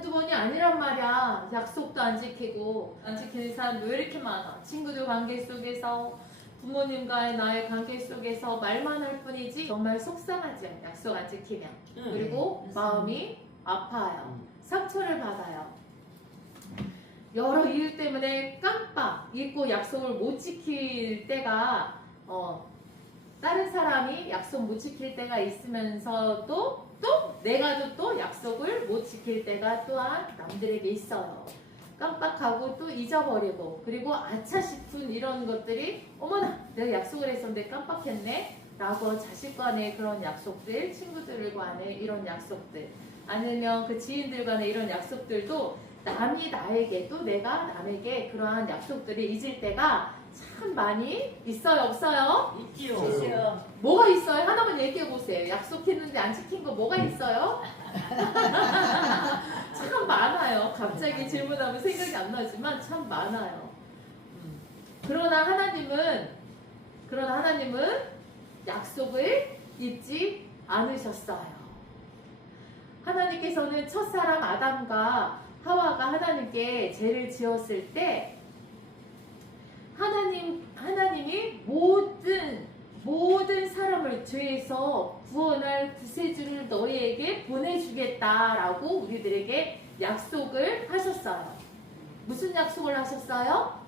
한두 번이 아니란 말이야. 약속도 안 지키고. 안 지키는 사람 왜 이렇게 많아? 친구들 관계 속에서, 부모님과의 나의 관계 속에서 말만 할 뿐이지 정말 속상하지. 약속 안 지키면. 그리고 마음이 아파요. 상처를 받아요. 여러 이유 때문에 깜빡 잊고 약속을 못 지킬 때가 다른 사람이 약속 못 지킬 때가 있으면서도 또 내가 또 약속을 못 지킬 때가 또한 남들에게 있어요. 깜빡하고 또 잊어버리고, 그리고 아차 싶은 이런 것들이 어머나 내가 약속을 했었는데 깜빡했네 라고 자식 간의 그런 약속들, 친구들 간의 이런 약속들, 아니면 그 지인들 간의 이런 약속들도 남이 나에게 또 내가 남에게 그러한 약속들을 잊을 때가 참 많이 있어요, 없어요? 있지요. 뭐가 있어요? 하나만 얘기해 보세요. 약속했는데 안 지킨 거 뭐가 있어요? 참 많아요. 갑자기 질문하면 생각이 안 나지만 참 많아요. 그러나 하나님은 약속을 잊지 않으셨어요. 하나님께서는 첫사람 아담과 하와가 하나님께 죄를 지었을 때 하나님이 모든 사람을 죄에서 구원할 구세주를 너희에게 보내주겠다라고 우리들에게 약속을 하셨어요. 무슨 약속을 하셨어요?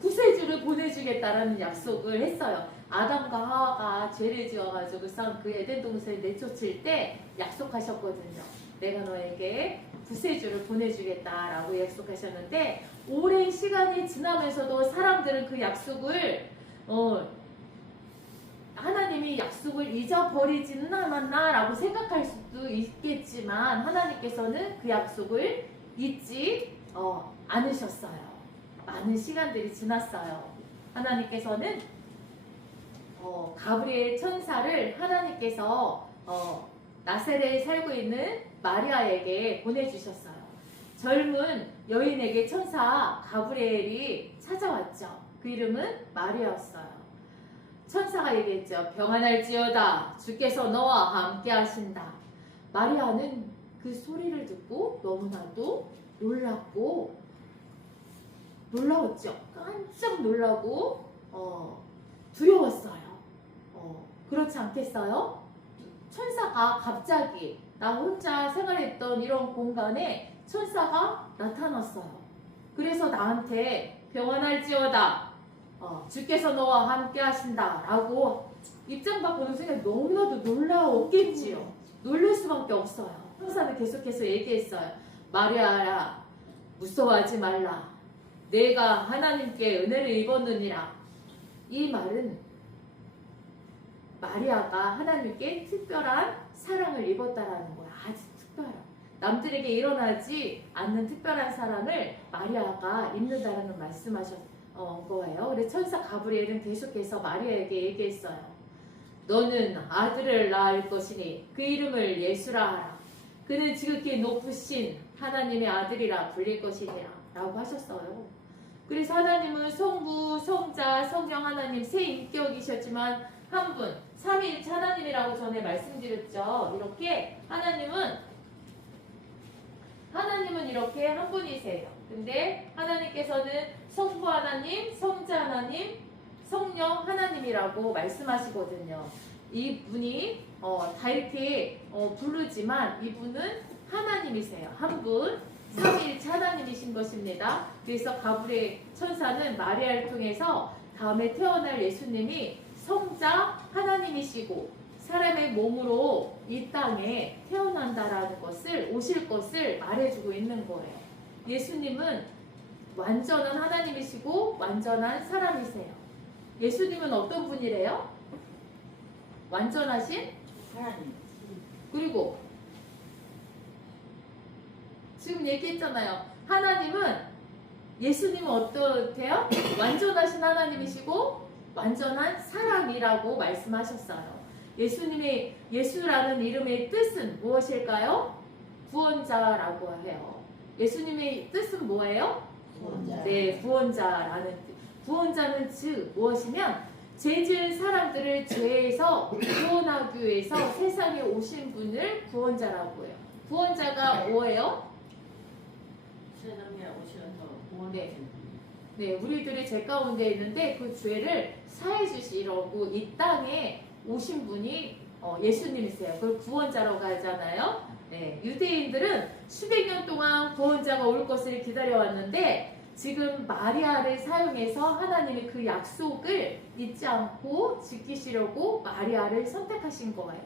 구세주를 보내주겠다라는 약속을 했어요. 아담과 하와가 죄를 지어가지고 그 에덴 동산에 내쫓을 때 약속하셨거든요. 내가 너에게 구세주를 보내주겠다라고 약속하셨는데, 오랜 시간이 지나면서도 사람들은 그 약속을 하나님이 약속을 잊어버리지는 않았나라고 생각할 수도 있겠지만, 하나님께서는 그 약속을 잊지 않으셨어요. 많은 시간들이 지났어요. 하나님께서는 가브리엘 천사를 하나님께서 나사렛에 살고 있는 마리아에게 보내주셨어요. 젊은 여인에게 천사 가브리엘이 찾아왔죠. 그 이름은 마리아였어요. 천사가 얘기했죠. 평안할지어다. 주께서 너와 함께 하신다. 마리아는 그 소리를 듣고 너무나도 놀라웠죠. 깜짝 놀라고 두려웠어요. 그렇지 않겠어요? 천사가 갑자기 나 혼자 생활했던 이런 공간에 천사가 나타났어요. 그래서 나한테 평안할지어다. 주께서 너와 함께 하신다 라고 입장 바꾸는 순간 너무나도 놀라웠겠지요. 놀랄 수밖에 없어요. 천사는 계속해서 얘기했어요. 마리아라, 무서워하지 말라. 내가 하나님께 은혜를 입었느니라. 이 말은 마리아가 하나님께 특별한 사랑을 입었다라는 거야. 아주 특별한. 남들에게 일어나지 않는 특별한 사랑을 마리아가 입는다는 말씀하셨 거예요. 그래서 천사 가브리엘은 계속해서 마리아에게 얘기했어요. 너는 아들을 낳을 것이니 그 이름을 예수라 하라. 그는 지극히 높으신 하나님의 아들이라 불릴 것이니라 라고 하셨어요. 그래서 하나님은 성부, 성자, 성령 하나님 세 인격이셨지만 한 분, 삼위일체 하나님이라고 전에 말씀드렸죠. 이렇게 하나님은 이렇게 한 분이세요. 근데 하나님께서는 성부 하나님, 성자 하나님, 성령 하나님이라고 말씀하시거든요. 이분이 다 이렇게 부르지만 이분은 하나님이세요. 한 분, 삼위일체 하나님이신 것입니다. 그래서 가브리엘 천사는 마리아를 통해서 다음에 태어날 예수님이 성자 하나님이시고 사람의 몸으로 이 땅에 태어난다라는 것을, 오실 것을 말해주고 있는 거예요. 예수님은 완전한 하나님이시고 완전한 사람이세요. 예수님은 어떤 분이래요? 완전하신 하나님. 그리고 지금 얘기했잖아요. 하나님은, 예수님은 어떠세요? 완전하신 하나님이시고 완전한 사람이라고 말씀하셨어요. 예수님의, 예수라는 이름의 뜻은 무엇일까요? 구원자라고 해요. 예수님의 뜻은 뭐예요? 구원자. 네, 구원자라는 뜻. 구원자는 즉 무엇이면 죄 지은 사람들을 죄에서 구원하기 위해서 세상에 오신 분을 구원자라고 해요. 구원자가 뭐예요? 세상에 오셔서 네. 구원하신 분. 네, 우리들이 죄 가운데 있는데 그 죄를 사해 주시려고 이 땅에 오신 분이 예수님이세요. 그걸 구원자라고 하잖아요. 네, 유대인들은 수백 년 동안 구원자가 올 것을 기다려왔는데 지금 마리아를 사용해서 하나님이 그 약속을 잊지 않고 지키시려고 마리아를 선택하신 거예요.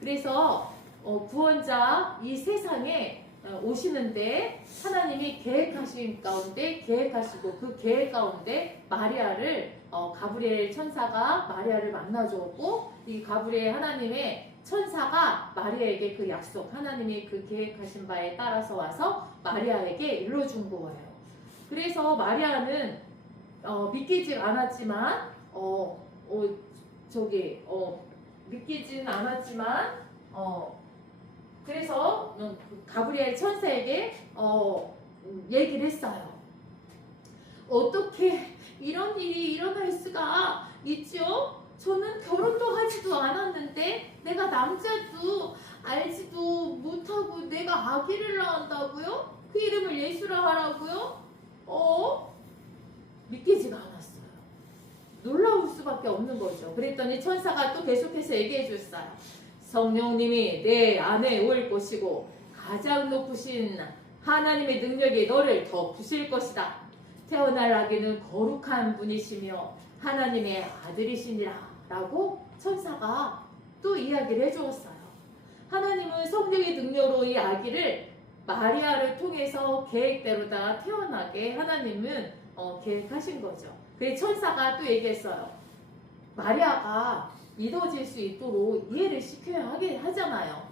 그래서 구원자 이 세상에 오시는데 하나님이 계획하신 가운데 계획하시고 그 계획 가운데 마리아를 가브리엘 천사가 마리아를 만나주었고 이 가브리엘 하나님의 천사가 마리아에게 그 약속 하나님이 그 계획하신 바에 따라서 와서 마리아에게 일러준 거예요. 그래서 마리아는 믿기지 않았지만 믿기지는 않았지만 그래서 가브리엘 천사에게 얘기를 했어요. 어떻게 이런 일이 일어날 수가 있죠? 저는 결혼도 하지도 않았는데 내가 남자도 알지도 못하고 내가 아기를 낳았다고요? 그 이름을 예수라 하라고요? 믿기지가 않았어요. 놀라울 수밖에 없는 거죠. 그랬더니 천사가 또 계속해서 얘기해 줬어요. 성령님이 내 안에 올 것이고 가장 높으신 하나님의 능력이 너를 더 부실 것이다. 태어날 아기는 거룩한 분이시며 하나님의 아들이시니라 라고 천사가 또 이야기를 해주었어요. 하나님은 성령의 능력으로 이 아기를 마리아를 통해서 계획대로 다 태어나게 하나님은 계획하신 거죠. 그래서 천사가 또 얘기했어요. 마리아가 믿어질 수 있도록 이해를 시켜야 하잖아요.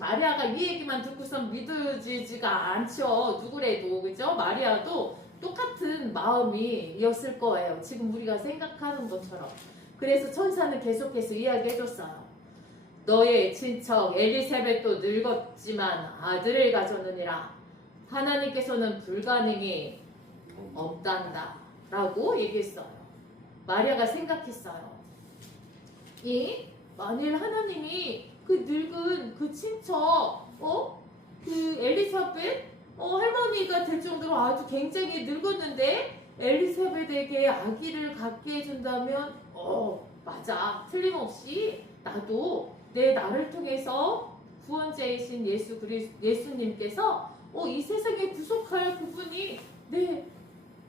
마리아가 이 얘기만 듣고선 믿어지지가 않죠. 누구래도 그죠? 마리아도 똑같은 마음이었을 거예요. 지금 우리가 생각하는 것처럼. 그래서 천사는 계속해서 이야기해줬어요. 너의 친척 엘리사벳도 늙었지만 아들을 가졌느니라. 하나님께서는 불가능이 없단다 라고 얘기했어요. 마리아가 생각했어요. 만일 하나님이 그 늙은 그 친척 그 엘리사벳 할머니가 될 정도로 아주 굉장히 늙었는데 엘리사벳에게 아기를 갖게 해준다면 맞아, 틀림없이 나도 내 나를 통해서 구원자이신 예수님께서 이 세상에 구속할 그분이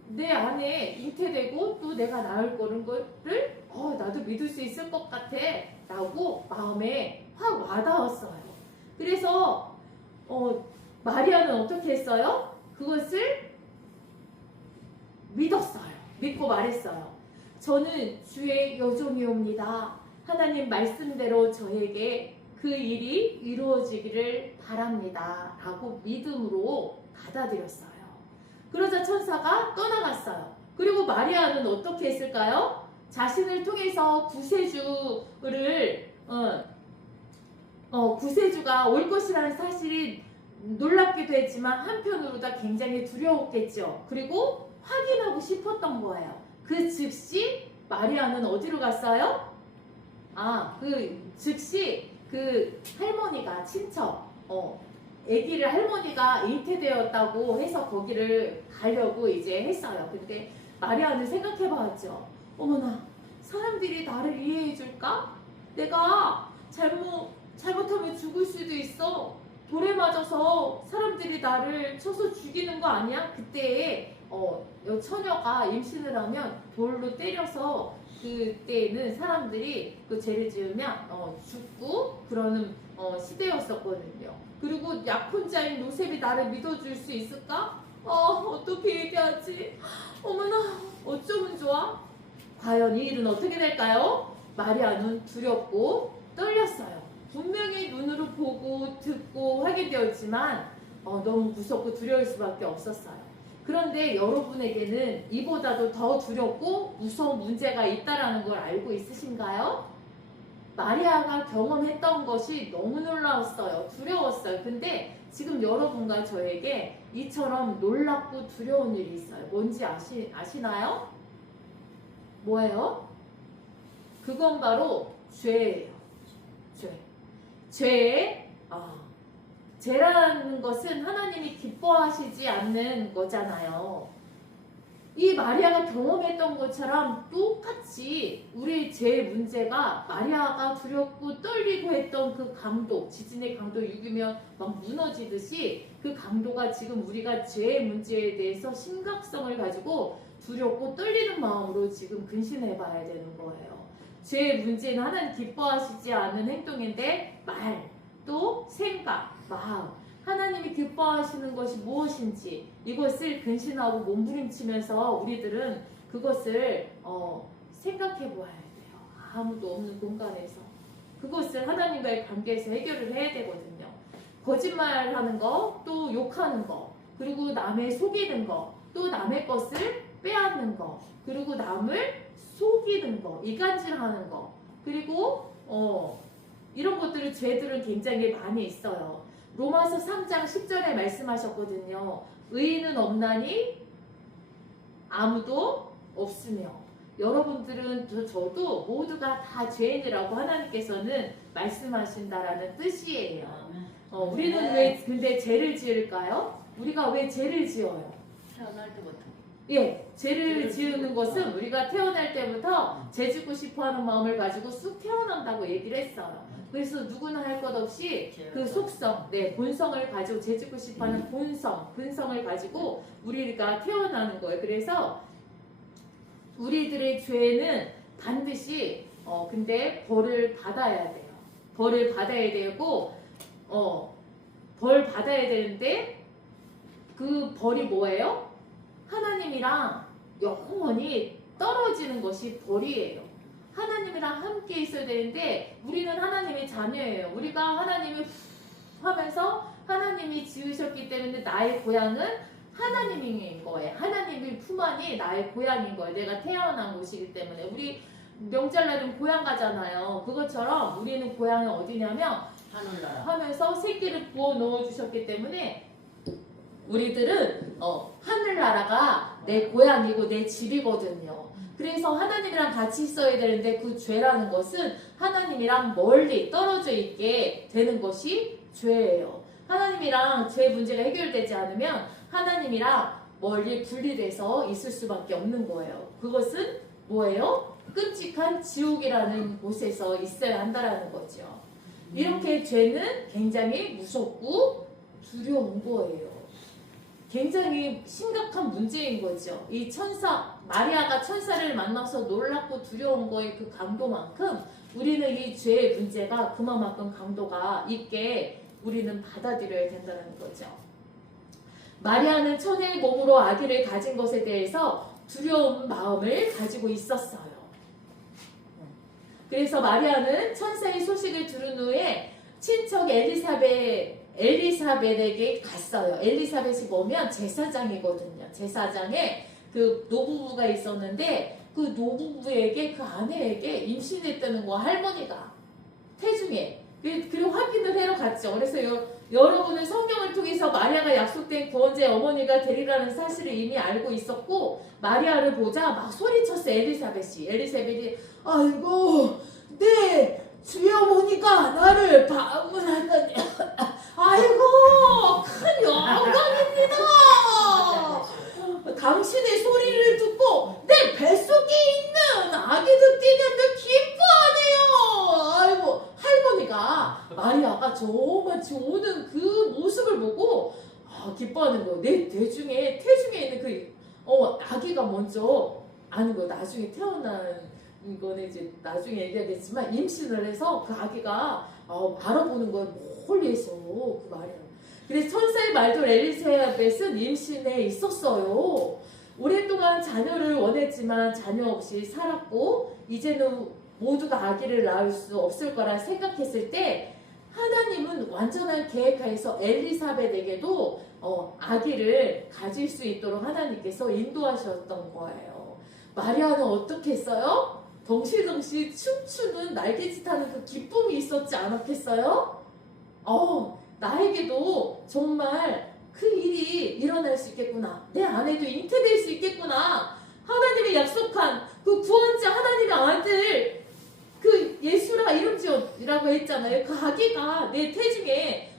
내 안에 잉태되고 또 내가 낳을 거를 나도 믿을 수 있을 것 같아 라고 마음에 확 와닿았어요. 그래서 마리아는 어떻게 했어요? 그것을 믿었어요. 믿고 말했어요. 저는 주의 여종이옵니다. 하나님 말씀대로 저에게 그 일이 이루어지기를 바랍니다 라고 믿음으로 받아들였어요. 그러자 천사가 떠나갔어요. 그리고 마리아는 어떻게 했을까요? 자신을 통해서 구세주가 올 것이라는 사실이 놀랍기도 했지만 한편으로 다 굉장히 두려웠겠죠. 그리고 확인하고 싶었던 거예요. 그 즉시 마리아는 어디로 갔어요? 즉시 그 할머니가 친척 아기를 할머니가 잉태되었다고 해서 거기를 가려고 이제 했어요. 근데 마리아는 생각해봤죠. 어머나, 사람들이 나를 이해해 줄까? 내가 잘못하면 죽을 수도 있어. 돌에 맞아서 사람들이 나를 쳐서 죽이는 거 아니야? 그때 처녀가 임신을 하면 돌로 때려서 그때는 사람들이 그 죄를 지으면 죽고 그러는 시대였었거든요. 그리고 약혼자인 요셉이 나를 믿어줄 수 있을까? 어떻게 얘기하지? 어머나, 어쩌면 좋아? 과연 이 일은 어떻게 될까요? 마리아는 두렵고 떨렸어요. 분명히 눈으로 보고 듣고 하게 되었지만 너무 무섭고 두려울 수밖에 없었어요. 그런데 여러분에게는 이보다도 더 두렵고 무서운 문제가 있다는 걸 알고 있으신가요? 마리아가 경험했던 것이 너무 놀라웠어요. 두려웠어요. 근데 지금 여러분과 저에게 이처럼 놀랍고 두려운 일이 있어요. 뭔지 아시나요? 뭐예요? 그건 바로 죄예요. 죄. 죄라는 것은 하나님이 기뻐하시지 않는 거잖아요. 이 마리아가 경험했던 것처럼 똑같이 우리의 죄 문제가 마리아가 두렵고 떨리고 했던 그 강도, 지진의 강도 6이면 막 무너지듯이 그 강도가 지금 우리가 죄의 문제에 대해서 심각성을 가지고 두렵고 떨리는 마음으로 지금 근신해 봐야 되는 거예요. 죄의 문제는 하나님 기뻐하시지 않는 행동인데 말, 또 생각, 마음, 하나님이 기뻐하시는 것이 무엇인지 이것을 근신하고 몸부림치면서 우리들은 그것을 생각해 보아야 돼요. 아무도 없는 공간에서 그것을 하나님과의 관계에서 해결을 해야 되거든요. 거짓말하는 거, 또 욕하는 거, 그리고 남의 속이는 거, 또 남의 것을 빼앗는 거, 그리고 남을 속이는 거, 이간질하는 거, 그리고 이런 것들을 죄들은 굉장히 많이 있어요. 로마서 3장 10절에 말씀하셨거든요. 의인은 없나니 아무도 없으며. 여러분들은 저도 모두가 다 죄인이라고 하나님께서는 말씀하신다라는 뜻이에요. 우리는 왜 근데 죄를 지을까요? 우리가 왜 죄를 지어요? 태어날 때부터. 예, 죄를 지으는 것은 우리가 태어날 때부터 죄 짓고 싶어하는 마음을 가지고 쑥 태어난다고 얘기를 했어요. 그래서 누구나 할 것 없이 그 속성, 본성을 가지고 죄 짓고 싶어하는 근성을 가지고 우리가 태어나는 거예요. 그래서 우리들의 죄는 반드시 근데 벌을 받아야 돼요. 벌을 받아야 되고 벌 받아야 되는데 그 벌이 뭐예요? 하나님이랑 영원히 떨어지는 것이 벌이에요. 하나님이랑 함께 있어야 되는데 우리는 하나님의 자녀예요. 우리가 하나님을 하면서 하나님이 지으셨기 때문에 나의 고향은 하나님인 거예요. 하나님의 품 안이 나의 고향인 거예요. 내가 태어난 곳이기 때문에. 우리 명절날은 고향 가잖아요. 그것처럼 우리는 고향이 어디냐면 하늘나라 하면서 새끼를 부어 넣어 주셨기 때문에 우리들은 하늘나라가 내 고향이고 내 집이거든요. 그래서 하나님이랑 같이 있어야 되는데 그 죄라는 것은 하나님이랑 멀리 떨어져 있게 되는 것이 죄예요. 하나님이랑 죄 문제가 해결되지 않으면 하나님이랑 멀리 분리돼서 있을 수밖에 없는 거예요. 그것은 뭐예요? 끔찍한 지옥이라는 곳에서 있어야 한다라는 거죠. 이렇게 죄는 굉장히 무섭고 두려운 거예요. 굉장히 심각한 문제인 거죠. 이 마리아가 천사를 만나서 놀랍고 두려운 거의 그 강도만큼 우리는 이 죄의 문제가 그만큼 강도가 있게 우리는 받아들여야 된다는 거죠. 마리아는 천의 몸으로 아기를 가진 것에 대해서 두려운 마음을 가지고 있었어요. 그래서 마리아는 천사의 소식을 들은 후에 친척 엘리사벳에게 갔어요. 엘리사벳이 뭐면 제사장이거든요. 제사장에 그 노부부가 있었는데 그 노부부에게 그 아내에게 임신했다는 거 할머니가 태중에 그리고 확인을 하러 갔죠. 그래서 여러분은 성경을 통해서 마리아가 약속된 구원자의 어머니가 되리라는 사실을 이미 알고 있었고 마리아를 보자 막 소리쳤어. 엘리사벳이 아이고 네 주여모니까 나를 방문하다니 아이고 큰 영광입니다. 당신의 소리를 듣고 내 뱃속에 있는 아기 듣기는 기뻐하네요. 아이고 할머니가 마리아가 저같이 오는 그 모습을 보고 기뻐하는 거예요. 내 태중에 있는 그 아기가 먼저 아는 거예요. 나중에 태어난 이거는 이제 나중에 얘기하겠지만 임신을 해서 그 아기가 알아보는 거예요. 멀리에서 그 말이야. 그래서 천사의 말도 엘리사벳은 임신해 있었어요. 오랫동안 자녀를 원했지만 자녀 없이 살았고 이제는 모두가 아기를 낳을 수 없을 거라 생각했을 때 하나님은 완전한 계획하에서 엘리사벳에게도 아기를 가질 수 있도록 하나님께서 인도하셨던 거예요. 마리아는 어떻게 했어요? 덩실덩실 춤추는 날개짓하는 그 기쁨이 있었지 않았겠어요? 나에게도 정말 그 일이 일어날 수 있겠구나. 내 아내도 잉태될 수 있겠구나. 하나님이 약속한 그 구원자 하나님의 아들 그 예수라 이름 지어라고 했잖아요. 그 아기가 내 태중에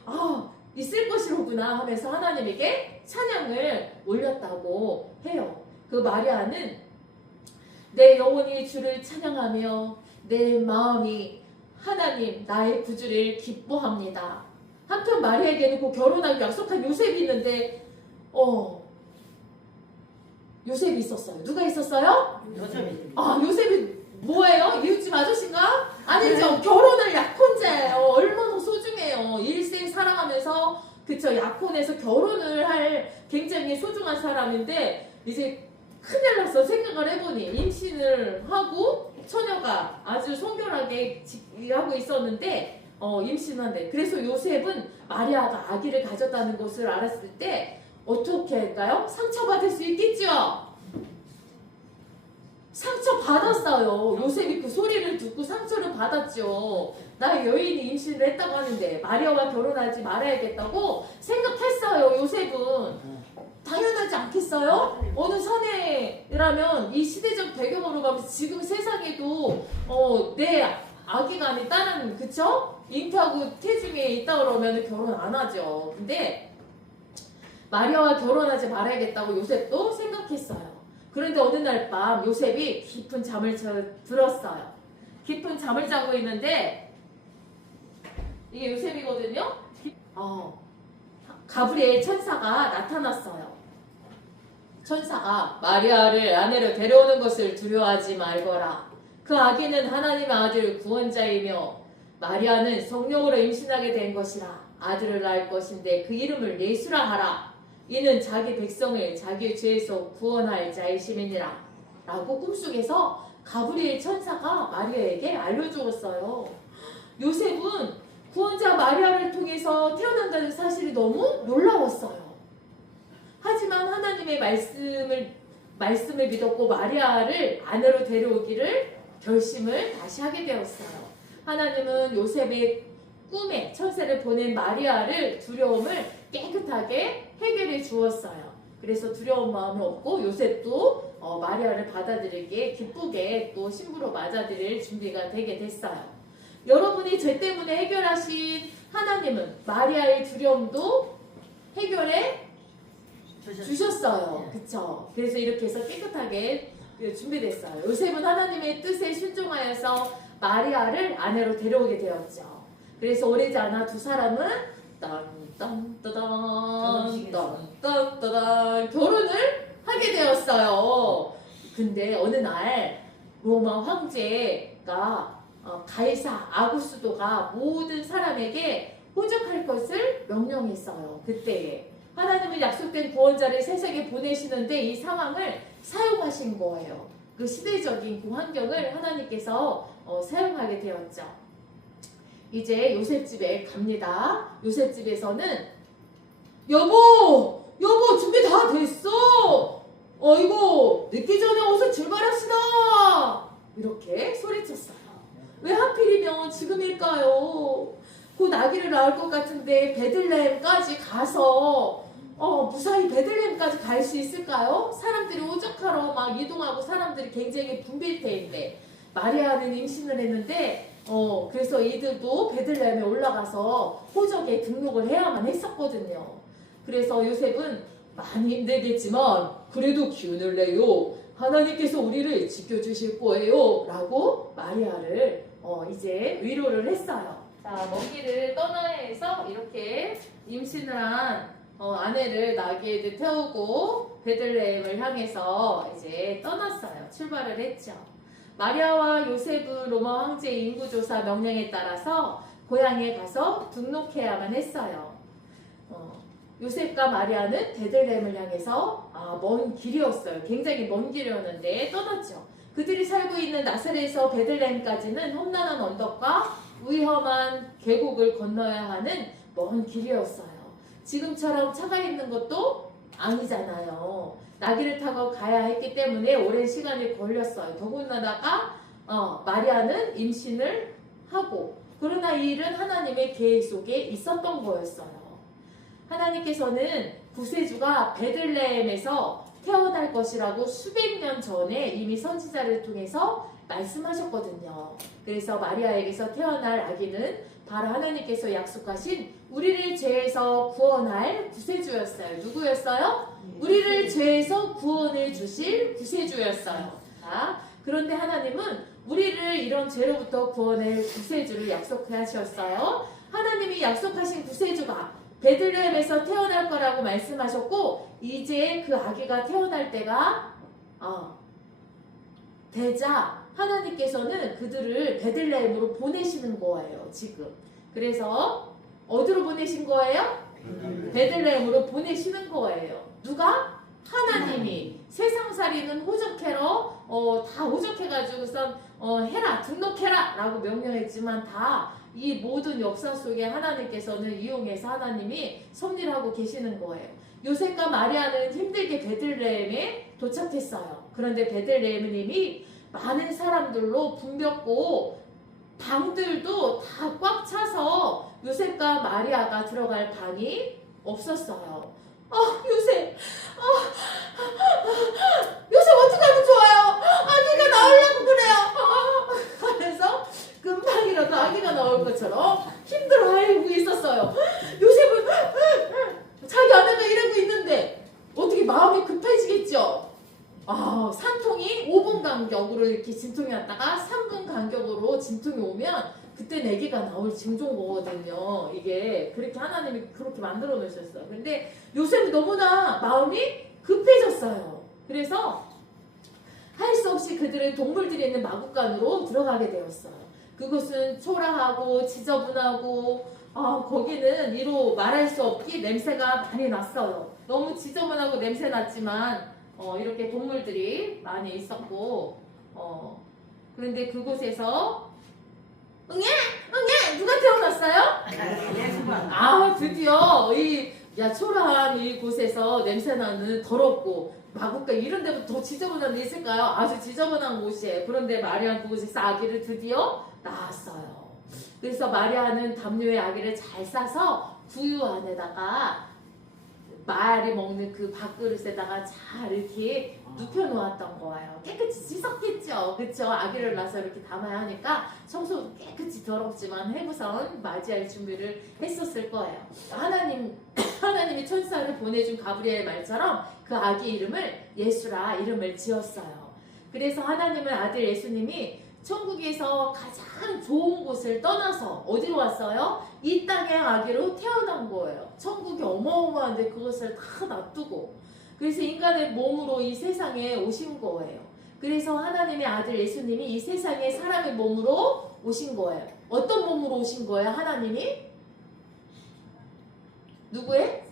있을 것이로구나 하면서 하나님에게 찬양을 올렸다고 해요. 그 마리아는 내 영혼이 주를 찬양하며 내 마음이 하나님 나의 구주를 기뻐합니다. 한편 마리아에게는 그 결혼하기 약속한 요셉이 있는데 요셉이 있었어요. 누가 있었어요? 요셉이. 요셉이 뭐예요? 이웃집 아저씨인가? 아니죠. 결혼할 약혼자예요. 얼마나 소중해요. 일생 살아가면서 그쵸, 약혼해서 결혼을 할 굉장히 소중한 사람인데 이제 큰일 났어. 생각을 해보니 임신을 하고 처녀가 아주 성결하게 하고 있었는데 임신한데, 그래서 요셉은 마리아가 아기를 가졌다는 것을 알았을 때 어떻게 할까요? 상처받을 수 있겠죠? 상처받았어요. 요셉이 그 소리를 듣고 상처를 받았죠. 나 여인이 임신을 했다고 하는데 마리아와 결혼하지 말아야겠다고 생각했어요. 요셉은. 당연하지 않겠어요? 어느 사내라면 이 시대적 배경으로 가면 지금 세상에도 내 아기가 아닌 딸은, 그쵸? 잉태하고 태중에 있다 그러면 결혼 안 하죠. 근데 마리아와 결혼하지 말아야겠다고 요셉도 생각했어요. 그런데 어느 날 밤 요셉이 깊은 잠을 들었어요. 깊은 잠을 자고 있는데 이게 요셉이거든요. 가브리엘 천사가 나타났어요. 천사가 마리아를 아내로 데려오는 것을 두려워하지 말거라. 그 아기는 하나님의 아들 구원자이며 마리아는 성령으로 임신하게 된 것이라. 아들을 낳을 것인데 그 이름을 예수라 하라. 이는 자기 백성을 자기 죄에서 구원할 자이심이니라. 라고 꿈속에서 가브리엘 천사가 마리아에게 알려주었어요. 요셉은 구원자 마리아를 통해서 태어난다는 사실이 너무 놀라웠어요. 하지만 하나님의 말씀을 믿었고 마리아를 아내로 데려오기를 결심을 다시 하게 되었어요. 하나님은 요셉의 꿈에 천사를 보낸 마리아를 두려움을 깨끗하게 해결해 주었어요. 그래서 두려운 마음을 얻고 요셉도 마리아를 받아들이기에 기쁘게 또 신부로 맞아들일 준비가 되게 됐어요. 여러분이 죄 때문에 해결하신 하나님은 마리아의 두려움도 해결해 주셨어요. 그쵸? 그래서 이렇게 해서 깨끗하게 준비됐어요. 요셉은 하나님의 뜻에 순종하여서 마리아를 아내로 데려오게 되었죠. 그래서 오래지 않아 두 사람은 결혼을 하게 되었어요. 근데 어느 날 로마 황제가 가이사 아구스도가 모든 사람에게 호적할 것을 명령했어요. 그때 하나님은 약속된 구원자를 세상에 보내시는데 이 상황을 사용하신 거예요. 그 시대적인 그 환경을 하나님께서 사용하게 되었죠. 이제 요셉 집에 갑니다. 요셉 집에서는 여보 준비 다 됐어. 이거 늦기 전에 어서 출발합시다. 이렇게 소리쳤어요. 왜 하필이면 지금일까요? 곧 아기를 낳을 것 같은데 베들레헴까지 가서 무사히 베들레헴까지 갈 수 있을까요? 사람들이 오죽하러 막 이동하고 사람들이 굉장히 붐빌 테인데 마리아는 임신을 했는데 그래서 이들도 베들레헴에 올라가서 호적에 등록을 해야만 했었거든요. 그래서 요셉은 많이 힘들겠지만 그래도 기운을 내요. 하나님께서 우리를 지켜주실 거예요. 라고 마리아를 이제 위로를 했어요. 자, 먼 길을 떠나야 해서 이렇게 임신을 한 아내를 나귀에 태우고 베들레헴을 향해서 이제 떠났어요. 출발을 했죠. 마리아와 요셉은 로마 황제의 인구조사 명령에 따라서 고향에 가서 등록해야만 했어요. 요셉과 마리아는 베들레헴을 향해서 먼 길이었어요. 굉장히 먼 길이었는데 떠났죠. 그들이 살고 있는 나사렛에서 베들레헴까지는 험난한 언덕과 위험한 계곡을 건너야 하는 먼 길이었어요. 지금처럼 차가 있는 것도 아니잖아요. 나귀를 타고 가야 했기 때문에 오랜 시간이 걸렸어요. 더군다나가 마리아는 임신을 하고, 그러나 이 일은 하나님의 계획 속에 있었던 거였어요. 하나님께서는 구세주가 베들레헴에서 태어날 것이라고 수백 년 전에 이미 선지자를 통해서 말씀하셨거든요. 그래서 마리아에게서 태어날 아기는 바로 하나님께서 약속하신 우리를 죄에서 구원할 구세주였어요. 누구였어요? 우리를 죄에서 구원을 주실 구세주였어요. 자, 그런데 하나님은 우리를 이런 죄로부터 구원할 구세주를 약속하셨어요. 하나님이 약속하신 구세주가 베들레헴에서 태어날 거라고 말씀하셨고, 이제 그 아기가 태어날 때가 되자 하나님께서는 그들을 베들레헴으로 보내시는 거예요. 지금. 그래서 어디로 보내신 거예요? 베들레헴으로 보내시는 거예요. 누가? 하나님이. 세상살이는 호적해러 다 호적해가지고선 해라, 등록해라 라고 명령했지만 다 이 모든 역사 속에 하나님께서는 이용해서 하나님이 섭리를 하고 계시는 거예요. 요셉과 마리아는 힘들게 베들레헴에 도착했어요. 그런데 베들레헴은 이미 많은 사람들로 붐볐고 방들도 다 꽉 차서 요셉과 마리아가 들어갈 방이 없었어요. 요셉 어떻게 하면 좋아요? 아기가 나오려고 그래요. 그래서 금방이라도 아기가 나올 것처럼 힘들어하고 있었어요. 요셉은 자기 아내가 이러고 있는데 어떻게 마음이 급해지겠죠? 산통이 5분 간격으로 이렇게 진통이 왔다가 3분 간격으로 진통이 오면 그때 아기가 나올 징조거든요. 이게 그렇게 하나님이 그렇게 만들어 놓으셨어요. 근데 요셉은 너무나 마음이 급해졌어요. 그래서 할 수 없이 그들은 동물들이 있는 마구간으로 들어가게 되었어요. 그곳은 초라하고 지저분하고 거기는 이로 말할 수 없기 냄새가 많이 났어요. 너무 지저분하고 냄새 났지만 이렇게 동물들이 많이 있었고 그런데 그곳에서 응애 누가 태어났어요? 드디어 이 초라한 이 곳에서 냄새나는 더럽고 마구간 이런 데부터 더 지저분한 데 있을까요? 아주 지저분한 곳이에요. 그런데 마리아는 그곳에서 아기를 드디어 낳았어요. 그래서 마리아는 담요에 아기를 잘 싸서 구유 안에다가 말이 먹는 그 밥그릇에다가 잘 이렇게 눕혀놓았던 거예요. 깨끗이 씻었겠죠. 그쵸? 아기를 낳아서 이렇게 담아야 하니까 청소 깨끗이 더럽지만 해부선 맞이할 준비를 했었을 거예요. 하나님이 천사를 보내준 가브리엘 말처럼 그 아기 이름을 예수라 이름을 지었어요. 그래서 하나님은 아들 예수님이 천국에서 가장 좋은 곳을 떠나서 어디로 왔어요? 이 땅의 아기로 태어난 거예요. 천국이 어마어마한데 그것을 다 놔두고 그래서 인간의 몸으로 이 세상에 오신 거예요. 그래서 하나님의 아들 예수님이 이 세상에 사람의 몸으로 오신 거예요. 어떤 몸으로 오신 거예요? 하나님이? 누구의?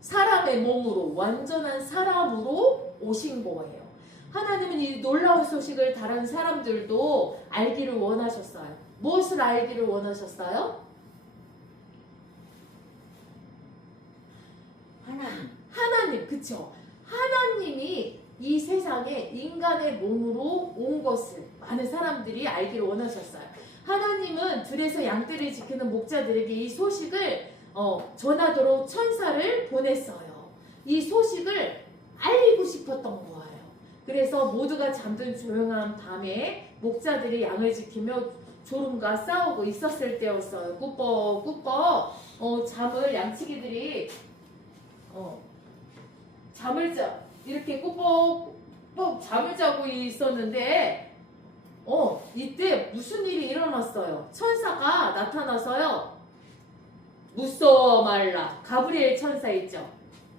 사람의 몸으로, 완전한 사람으로 오신 거예요. 하나님은 이 놀라운 소식을 다른 사람들도 알기를 원하셨어요. 무엇을 알기를 원하셨어요? 하나님, 그쵸? 하나님이 이 세상에 인간의 몸으로 온 것을 많은 사람들이 알기를 원하셨어요. 하나님은 들에서 양떼를 지키는 목자들에게 이 소식을 전하도록 천사를 보냈어요. 이 소식을 알리고 싶었던 거예요. 그래서 모두가 잠든 조용한 밤에 목자들이 양을 지키며 졸음과 싸우고 있었을 때였어요. 꾸벅꾸벅 잠을 양치기들이 이렇게 꾸벅꾸벅 잠을 자고 있었는데 이때 무슨 일이 일어났어요. 천사가 나타나서요. 무서워 말라. 가브리엘 천사 있죠.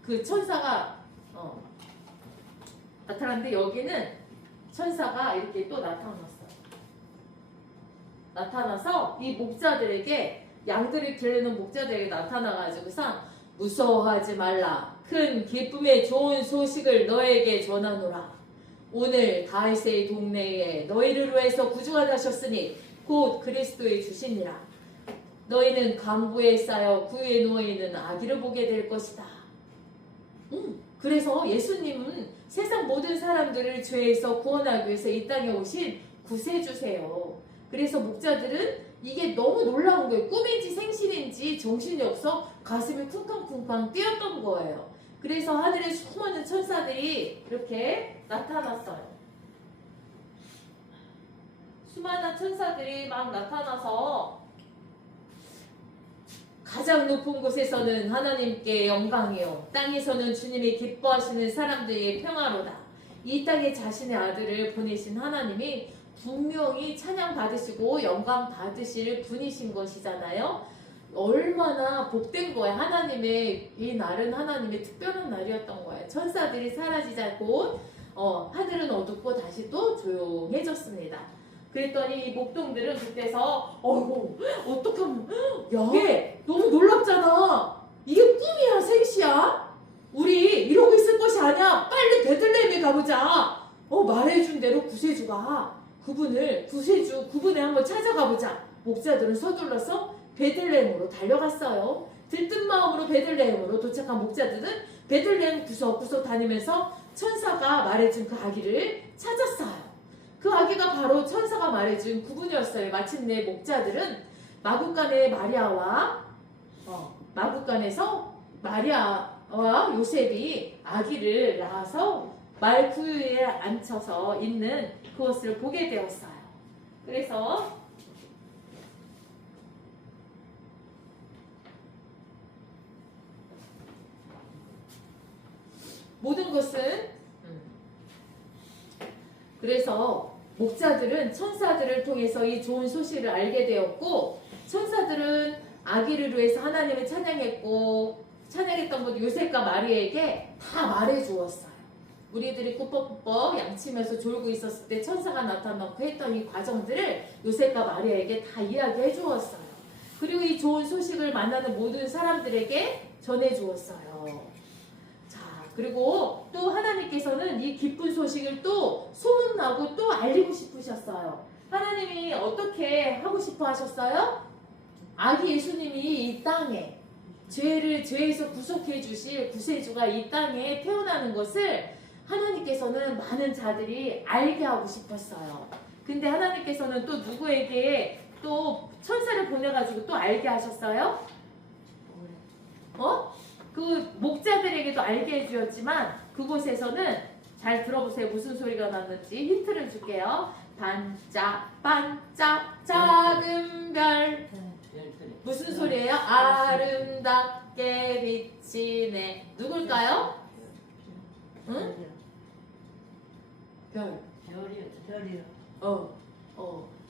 그 천사가 나타났는데 여기는 천사가 이렇게 또 나타나서 이 목자들에게 양들을 기르는 목자들에게 나타나가지고서 무서워하지 말라. 큰 기쁨의 좋은 소식을 너에게 전하노라. 오늘 다윗의 동네에 너희를 위해서 구주가 나셨으니 곧 그리스도의 주시니라. 너희는 강부에 쌓여 구유에 누워있는 아기를 보게 될 것이다. 그래서 예수님은 세상 모든 사람들을 죄에서 구원하기 위해서 이 땅에 오신 구세주세요. 그래서 목자들은 이게 너무 놀라운 거예요. 꿈인지 생신인지 정신이 없어 가슴이 쿵쾅쿵쾅 뛰었던 거예요. 그래서 하늘에 수많은 천사들이 이렇게 나타났어요. 수많은 천사들이 막 나타나서 가장 높은 곳에서는 하나님께 영광이요 땅에서는 주님이 기뻐하시는 사람들의 평화로다. 이 땅에 자신의 아들을 보내신 하나님이 분명히 찬양 받으시고 영광 받으실 분이신 것이잖아요. 얼마나 복된 거야. 하나님의 이 날은 하나님의 특별한 날이었던 거예요. 천사들이 사라지자 곧 하늘은 어둡고 다시 또 조용해졌습니다. 그랬더니 이 목동들은 그때서 어이구 어떡하면 야 이게 너무 놀랍잖아. 이게 꿈이야 생시야? 우리 이러고 있을 것이 아니야. 빨리 베들레헴에 가보자. 말해준 대로 구세주가 그분을 한번 찾아가 보자. 목자들은 서둘러서 베들레헴으로 달려갔어요. 들뜬 마음으로 베들레헴으로 도착한 목자들은 베들레헴 구석구석 다니면서 천사가 말해준 그 아기를 찾았어요. 그 아기가 바로 천사가 말해준 그분이었어요. 마침내 목자들은 마구간의 마구간에서 마리아와 요셉이 아기를 낳아서 말 구유에 앉혀서 있는 그것을 보게 되었어요. 그래서 모든 것은 그래서 목자들은 천사들을 통해서 이 좋은 소식을 알게 되었고 천사들은 아기를 위해서 하나님을 찬양했던 것 요셉과 마리아에게 다 말해주었어요. 우리들이 꾸벅꾸벅 양치면서 졸고 있었을 때 천사가 나타나고 했던 이 과정들을 요셉과 마리아에게 다 이야기해 주었어요. 그리고 이 좋은 소식을 만나는 모든 사람들에게 전해 주었어요. 자, 그리고 또 하나님께서는 이 기쁜 소식을 또 소문나고 또 알리고 싶으셨어요. 하나님이 어떻게 하고 싶어 하셨어요? 아기 예수님이 이 땅에 죄에서 구속해 주실 구세주가 이 땅에 태어나는 것을 하나님께서는 많은 자들이 알게 하고 싶었어요. 근데 하나님께서는 또 누구에게 또 천사를 보내가지고 또 알게 하셨어요? 그 목자들에게도 알게 해주었지만 그곳에서는 잘 들어보세요. 무슨 소리가 났는지 힌트를 줄게요. 반짝반짝 작은 별 무슨 소리예요? 아름답게 비치네. 누굴까요? 응? 별. 별이요.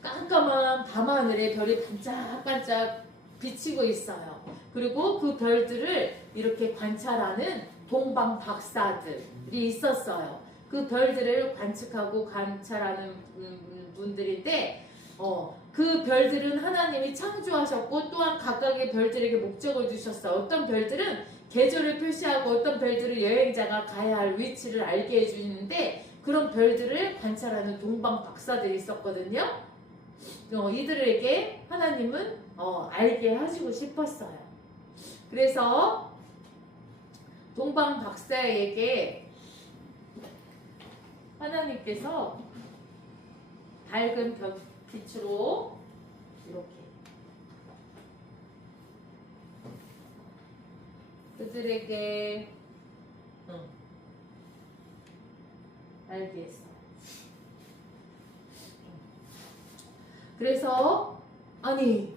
깜깜한 밤하늘에 별이 반짝반짝 비치고 있어요. 그리고 그 별들을 이렇게 관찰하는 동방 박사들이 있었어요. 그 별들을 관찰하는 분들인데 그 별들은 하나님이 창조하셨고 또한 각각의 별들에게 목적을 주셨어요. 어떤 별들은 계절을 표시하고 어떤 별들은 여행자가 가야 할 위치를 알게 해주는데 그런 별들을 관찰하는 동방 박사들이 있었거든요. 이들에게 하나님은 알게 하시고 싶었어요. 그래서 동방 박사에게 하나님께서 밝은 빛으로 이렇게 그들에게 알게 했어요. 그래서 아니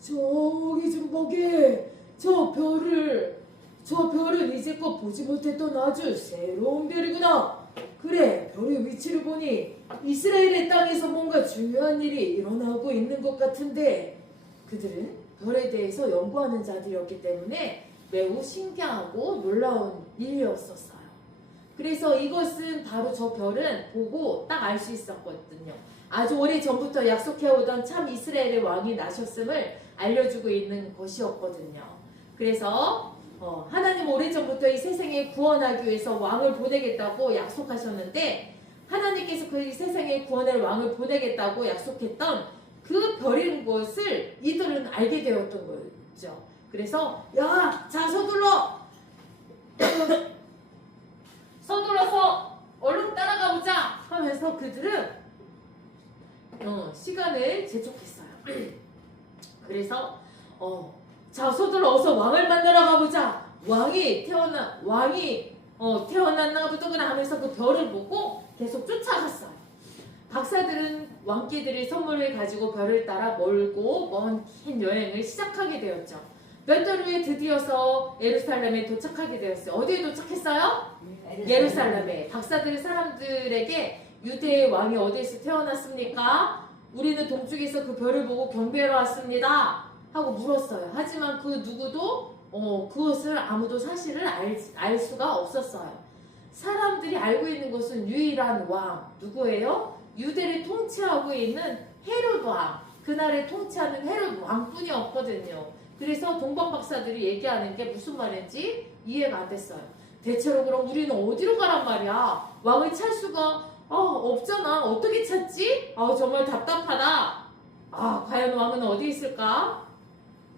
저기 좀 보게 저 별은 이제껏 보지 못했던 아주 새로운 별이구나. 그래 별의 위치를 보니 이스라엘의 땅에서 뭔가 중요한 일이 일어나고 있는 것 같은데 그들은 별에 대해서 연구하는 자들이었기 때문에 매우 신기하고 놀라운 일이었었어요. 그래서 이것은 바로 저 별은 보고 딱 알 수 있었거든요. 아주 오래전부터 약속해오던 참 이스라엘의 왕이 나셨음을 알려주고 있는 것이었거든요. 그래서 하나님 오래전부터 이 세상에 구원하기 위해서 왕을 보내겠다고 약속하셨는데 하나님께서 그 세상에 구원할 왕을 보내겠다고 약속했던 그 별인 것을 이들은 알게 되었던 거죠. 그래서 자 서둘러 서둘러서 얼른 따라가 보자 하면서 그들은 시간을 재촉했어요. 그래서 자 서둘러 어서 왕을 만나러 가보자. 왕이 태어났나 보더구나 하면서 그 별을 보고 계속 쫓아갔어요. 박사들은 왕께들이 선물을 가지고 별을 따라 멀고 먼 긴 여행을 시작하게 되었죠. 몇 달 후에 드디어서 예루살렘에 도착하게 되었어요. 어디에 도착했어요? 예루살렘에. 박사들 사람들에게 유대의 왕이 어디에서 태어났습니까? 우리는 동쪽에서 그 별을 보고 경배하러 왔습니다 하고 물었어요. 하지만 그 누구도 그것을 아무도 사실을 알 수가 없었어요. 사람들이 알고 있는 것은 유일한 왕 누구예요? 유대를 통치하고 있는 헤롯 왕. 그날에 통치하는 헤롯 왕뿐이 없거든요. 그래서 동방 박사들이 얘기하는 게 무슨 말인지 이해가 안 됐어요. 대체로 그럼 우리는 어디로 가란 말이야? 왕을 찾을 수가 없잖아. 어떻게 찾지? 정말 답답하다. 과연 왕은 어디 있을까?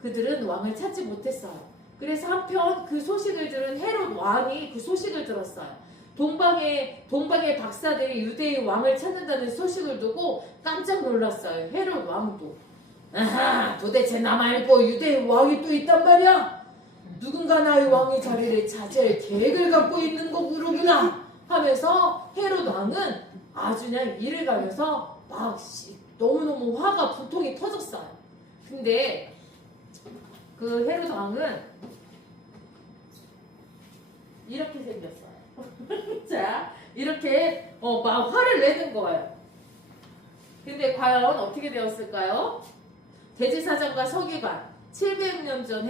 그들은 왕을 찾지 못했어요. 그래서 한편 그 소식을 들은 헤롯 왕이 그 소식을 들었어요. 동방의 박사들이 유대의 왕을 찾는다는 소식을 두고 깜짝 놀랐어요. 헤롯 왕도. 아하, 도대체 나 말고 유대의 왕이 또 있단 말이야? 누군가 나의 왕의 자리를 차지할 계획을 갖고 있는 거구나 하면서 헤롯 왕은 아주 그냥 이를 가면서 막 너무너무 화가 분통이 터졌어요. 근데 그 헤롯 왕은 이렇게 생겼어요. 자, 이렇게 막 화를 내는 거예요. 근데 과연 어떻게 되었을까요? 대제사장과 서기관 700년 전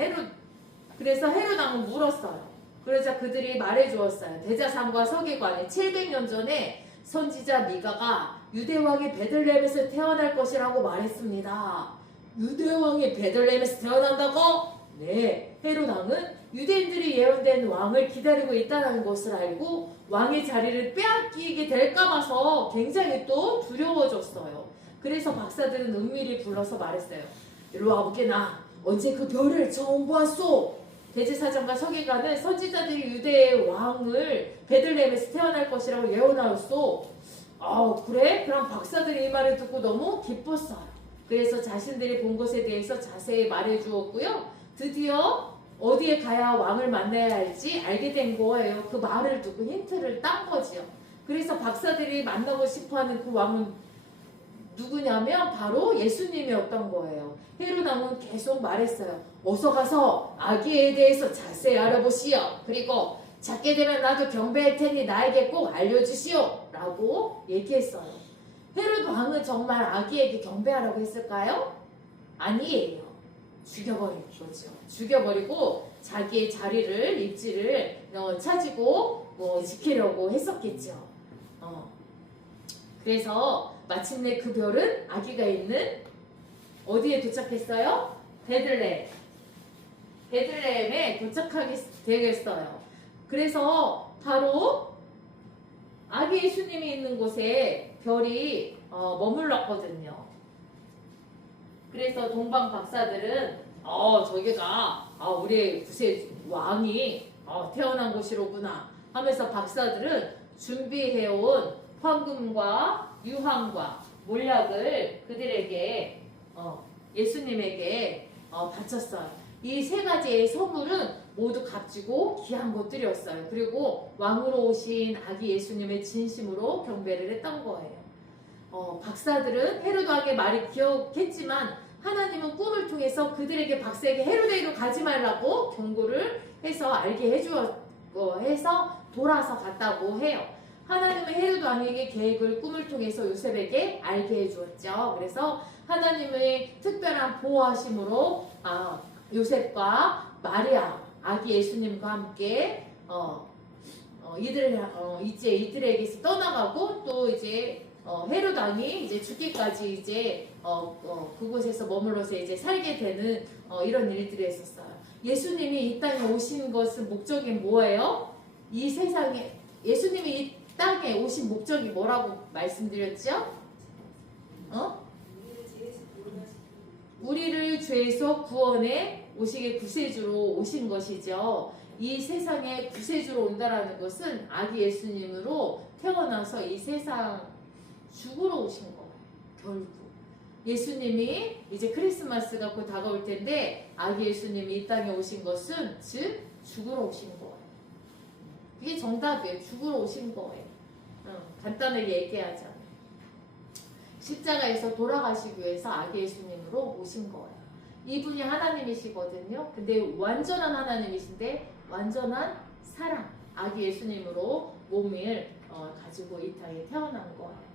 그래서 헤롯 왕은 물었어요. 그러자 그들이 말해주었어요. 대제사장과 서기관이 700년 전에 선지자 미가가 유대왕이 베들레헴에서 태어날 것이라고 말했습니다. 유대왕이 베들레헴에서 태어난다고? 네, 헤롯 왕은 유대인들이 예언된 왕을 기다리고 있다는 것을 알고 왕의 자리를 빼앗기게 될까 봐서 굉장히 또 두려워졌어요. 그래서 박사들은 은밀히 불러서 말했어요. 이리 와보게나. 언제 그 별을 처음 보았소? 대제사장과 서기관은 선지자들이 유대의 왕을 베들레헴에서 태어날 것이라고 예언하였소. 그래? 그럼 박사들이 이 말을 듣고 너무 기뻤어요. 그래서 자신들이 본 것에 대해서 자세히 말해주었고요. 드디어 어디에 가야 왕을 만나야 할지 알게 된 거예요. 그 말을 듣고 힌트를 딴 거지요. 그래서 박사들이 만나고 싶어하는 그 왕은 누구냐면 바로 예수님이었던 거예요. 헤롯 왕은 계속 말했어요. 어서 가서 아기에 대해서 자세히 알아보시오. 그리고 찾게 되면 나도 경배할 테니 나에게 꼭 알려주시오. 라고 얘기했어요. 헤롯 왕은 정말 아기에게 경배하라고 했을까요? 아니에요. 죽여버린 거죠. 죽여버리고 자기의 자리를 입지를 차지고 지키려고 했었겠죠. 그래서 마침내 그 별은 아기가 있는 어디에 도착했어요? 베들레헴에 도착하게 되겠어요. 그래서 바로 아기 예수님이 있는 곳에 별이 머물렀거든요. 그래서 동방 박사들은 저기가 우리의 구세 왕이 태어난 곳이로구나 하면서 박사들은 준비해온 황금과 유황과 몰약을 그들에게 예수님에게 바쳤어요. 이 세 가지의 선물은 모두 값지고 귀한 것들이었어요. 그리고 왕으로 오신 아기 예수님의 진심으로 경배를 했던 거예요. 박사들은 헤롯 왕의 말을 기억했지만 하나님은 꿈을 통해서 그들에게 박사에게 헤로데이로 가지 말라고 경고를 해서 알게 해서 돌아서 갔다고 해요. 하나님은 헤롯 왕에게 계획을 꿈을 통해서 요셉에게 알게 해주었죠. 그래서 하나님의 특별한 보호하심으로 요셉과 마리아 아기 예수님과 함께 이들에게서 떠나가고 또 이제 헤롯 왕이 이제 죽기까지 이제 그곳에서 머물러서 이제 살게 되는 이런 일들이 있었어요. 예수님이 이 땅에 오신 것은 목적이 뭐예요? 이 세상에 예수님이 이 땅에 오신 목적이 뭐라고 말씀드렸죠? 우리를 죄에서 구원해 오시게 구세주로 오신 것이죠. 이 세상에 구세주로 온다라는 것은 아기 예수님으로 태어나서 이 세상 죽으러 오신 거예요. 결국 예수님이 이제 크리스마스가 곧 다가올 텐데 아기 예수님이 이 땅에 오신 것은 즉 죽으러 오신 거예요. 그게 정답이에요. 죽으러 오신 거예요. 간단하게 얘기하자면 십자가에서 돌아가시기 위해서 아기 예수님으로 오신 거예요. 이분이 하나님이시거든요. 근데 완전한 하나님이신데 완전한 사랑, 아기 예수님으로 몸을 가지고 이 땅에 태어난 거예요.